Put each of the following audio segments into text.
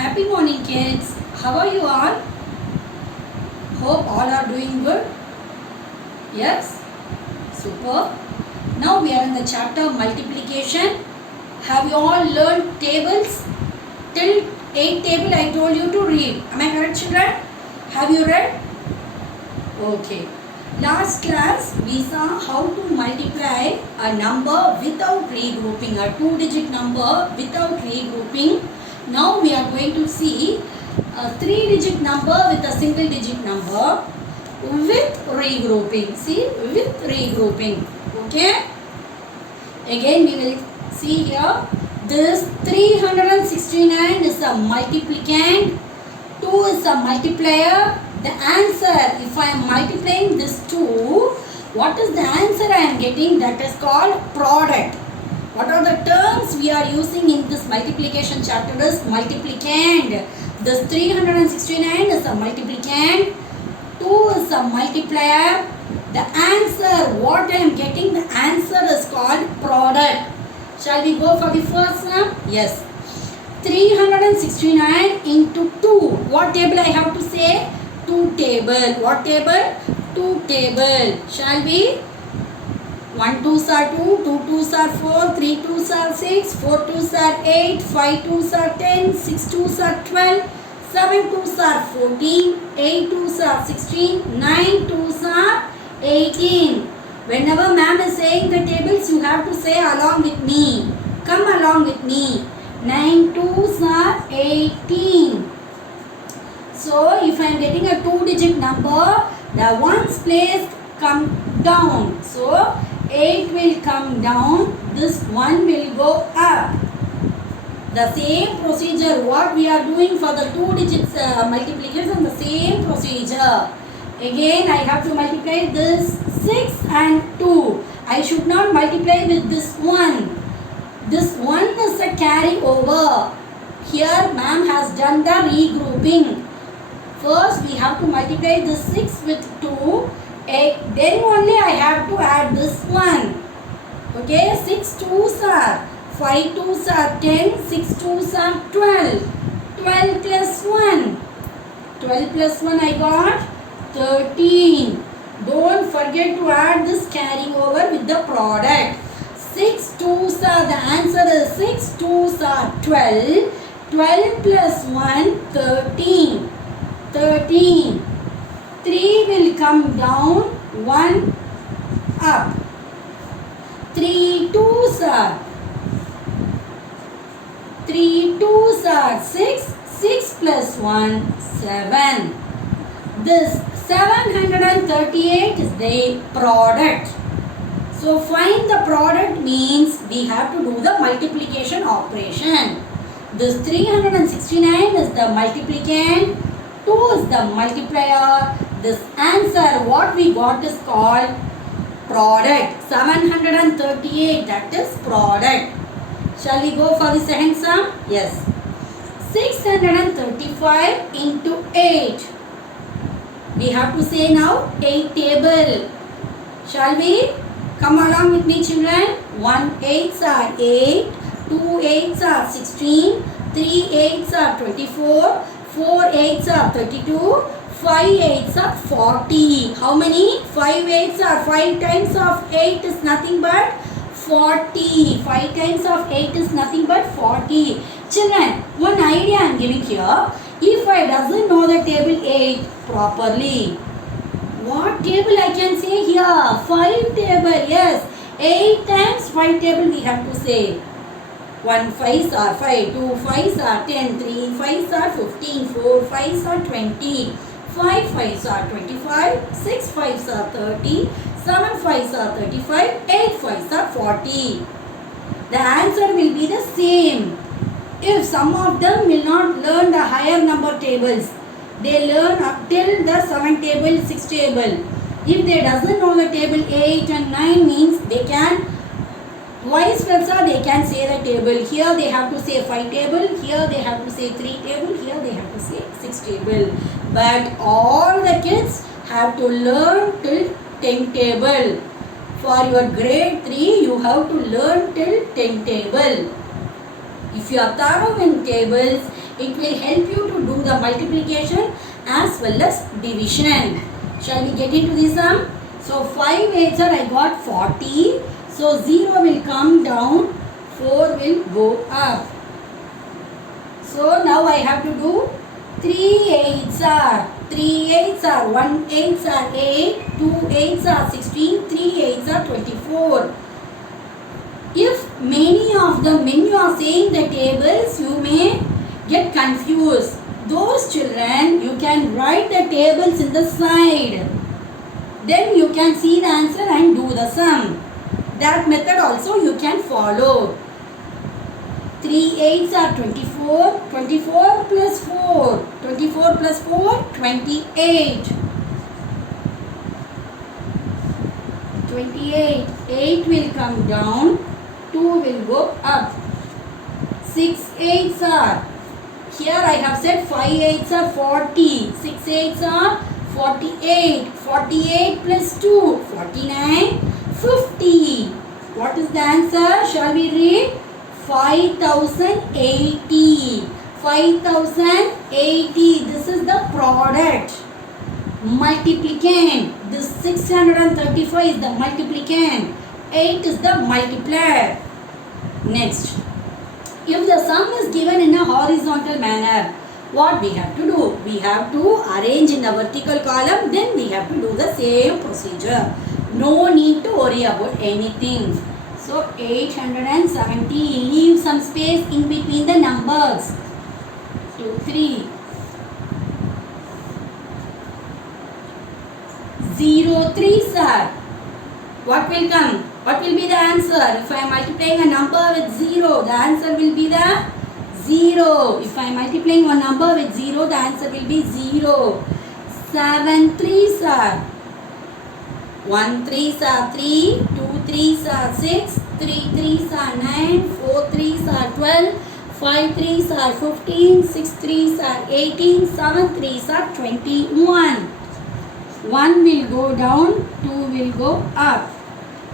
Happy morning, kids. How are you all? Hope all are doing good. Yes? Super. Now we are in the chapter of multiplication. Have you all learned tables? Till 8 table I told you to read. Am I correct, children? Have you read? Okay. Last class we saw how to multiply a number without regrouping, a 2-digit number without regrouping. Now we are going to see a 3-digit number with a single digit number with regrouping. See, with regrouping. Okay. Again we will see here, this 369 is a multiplicand, 2 is a multiplier. The answer, if I am multiplying this 2, what is the answer I am getting? That is called product. What are the terms we are using in this multiplication chapter is multiplicand. This 369 is a multiplicand, 2 is a multiplier. The answer, what I am getting, the answer is called product. Shall we go for the first one? Yes. 369 into 2. What table I have to say? 2 table. What table? 2 table. Shall we? 1 2s are 2, 2 2s are 4, 3 2s are 6, 4 2s are 8, 5 2s are 10, 6 2s are 12, 7 2s are 14, 8 2s are 16, 9 2s are 18. Whenever ma'am is saying the tables, you have to say along with me. Come along with me. 9 2s are 18. So, if I am getting a 2-digit number, the ones placed come down. So, 8 will come down, this 1 will go up. The same procedure what we are doing for the 2 digits multiplication, the same procedure. Again, I have to multiply this 6 and 2. I should not multiply with this 1. This 1 is a carry over. Here, ma'am has done the regrouping. First, we have to multiply this 6 with 2. Then only I have to add this 1. Okay, 6 2s are 5 2s are 10, 6 2s are 12. 12 plus 1. 12 plus 1 I got 13. Don't forget to add this carry over with the product. 6 2s are, the answer is 6 2s are 12. 12 plus 1, 13. 13. 3 will come down, 1 up. 3 2s are 6. 6 plus 1, 7. This 738 is the product. So find the product means we have to do the multiplication operation. This 369 is the multiplicand, 2 is the multiplier. This answer what we got is called product. 738, that is product. Shall we go for the second sum? Yes. 635 into 8. We have to say now 8 table. Shall we? Come along with me, children. 1 8s are 8, 2 8s are 16, 3 8s are 24, 4 8s are 32, 5 8s are 40. How many? 5 8s are 5 times of 8 is nothing but 40. 5 times of 8 is nothing but 40. Children, one idea I am giving here. If I doesn't know the table 8 properly, what table I can say here? 5 table. Yes. 8 times 5 table we have to say. 1 5s are 5, 2 5s are 10, 3 5s are 15, 4 5s are 20, 5 5s are 25, 6 5s are 30, 7 5s are 35, 8 5s are 40. The answer will be the same. If some of them will not learn the higher number tables, they learn up till the 7 table, 6 table. If they doesn't know the table 8 and 9 means they can, vice versa, they can say the table. Here they have to say 5 table, here they have to say 3 table, here they have to say 6 table. But all the kids have to learn till 10 table. For your grade 3, you have to learn till 10 table. If you are thorough in tables, It will help you to do the multiplication as well as division. Shall we get into this sum? So 5 8s are I got 40. So 0 will come down, 4 will go up. So now I have to do 3 8s are 1 8s are 8, 2 8s are 16, 3 8s are 24. If many of them, when you are saying the tables, you may get confused. Those children, you can write the tables in the side. Then you can see the answer and do the sum. That method also you can follow. 3 8s are 24. 24 plus 4. 24 plus 4, 28. 28. 8 will come down. 2 will go up. 6 8s are, here I have said 5 8s are 40. 6 8s are 48. 48 plus 2, 49. 50. What is the answer? Shall we read? 5080. 5080. This is the product. Multiplicand. This 635 is the multiplicand. 8 is the multiplier. Next, if the sum is given in a horizontal manner, what we have to do? We have to arrange in the vertical column, then we have to do the same procedure. No need to worry about anything. So 870, leave some space in between the numbers. 2 3. 0 3 sir. What will come? What will be the answer? If I am multiplying a number with 0, the answer will be the 0. If I am multiplying one number with 0, the answer will be 0. 7 3s are 1 3s are 3, 2 3s are 6, 3 3s are 9, 4 3s are 12, 5 3s are 15, 6 3s are 18, 7 3s are 21. 1 will go down, 2 will go up.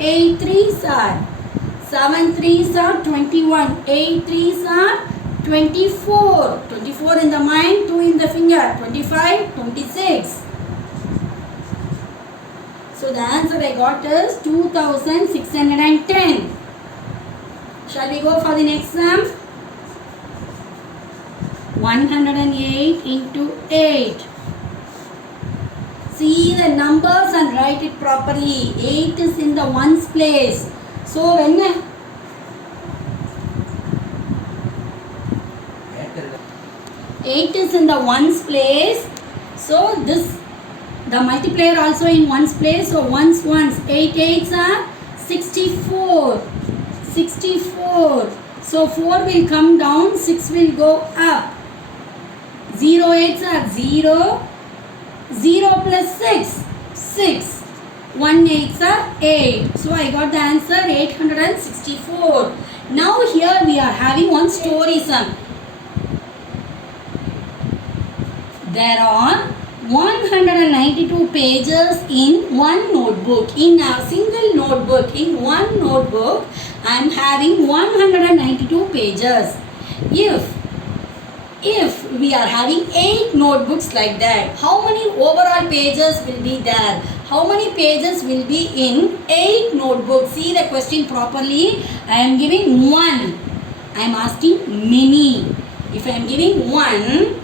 8 3s are 7 3s are 21, 8 3s are 24. 24 in the mind, 2 in the finger, 25, 26. So the answer I got is 2610. Shall we go for the next sum? 108 into 8. See the numbers and write it properly. 8 is in the ones place. So when 8 is in the ones place, so this the multiplier also in ones place. So ones 8 8s are 64. 64. So 4 will come down, 6 will go up. 0 8s are 0. 0 plus 6, 6. 1 8s are 8. So I got the answer 864. Now here we are having one story sum. There are 192 pages in one notebook. In a single notebook, in one notebook, I am having 192 pages. If we are having 8 notebooks like that, how many overall pages will be there? How many pages will be in 8 notebooks? See the question properly. I am giving 1. I am asking many. If I am giving 1,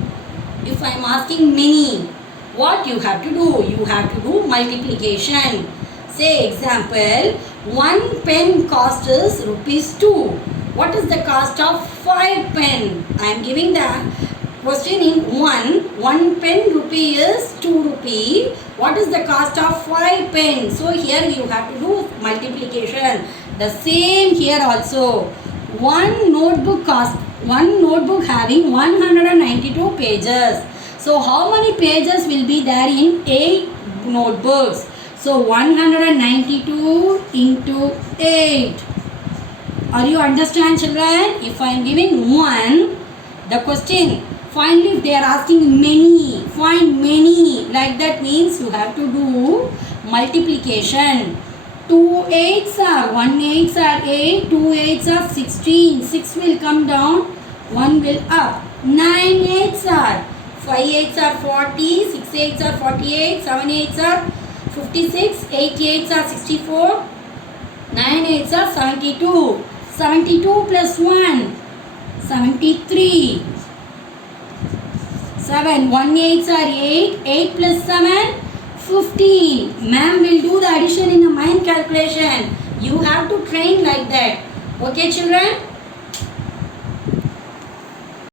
if I am asking many, what you have to do? You have to do multiplication. Say example, 1 pen cost is ₹2. What is the cost of 5 pen? I am giving the question in 1 pen rupee is 2 rupee. What is the cost of 5 pen? So here you have to do multiplication. The same here also. One notebook having 192 pages. So how many pages will be there in 8 notebooks? So 192 into 8. Are you understand, children? If I am giving 1, the question, find if they are asking many, find many. Like that means you have to do multiplication. 2 8s are 1 8s are 8, 2 8s are 16. 6 will come down, 1 will up. 9 8s are 5 8s are 40, 6 8s are 48, 7 8s are 56, 8 8s are 64, 9 8s are 72. 72 plus 1 73. 7 1 8s are 8, 8 plus 7 15. Ma'am will do the addition in a mind calculation. You have to train like that. Okay children?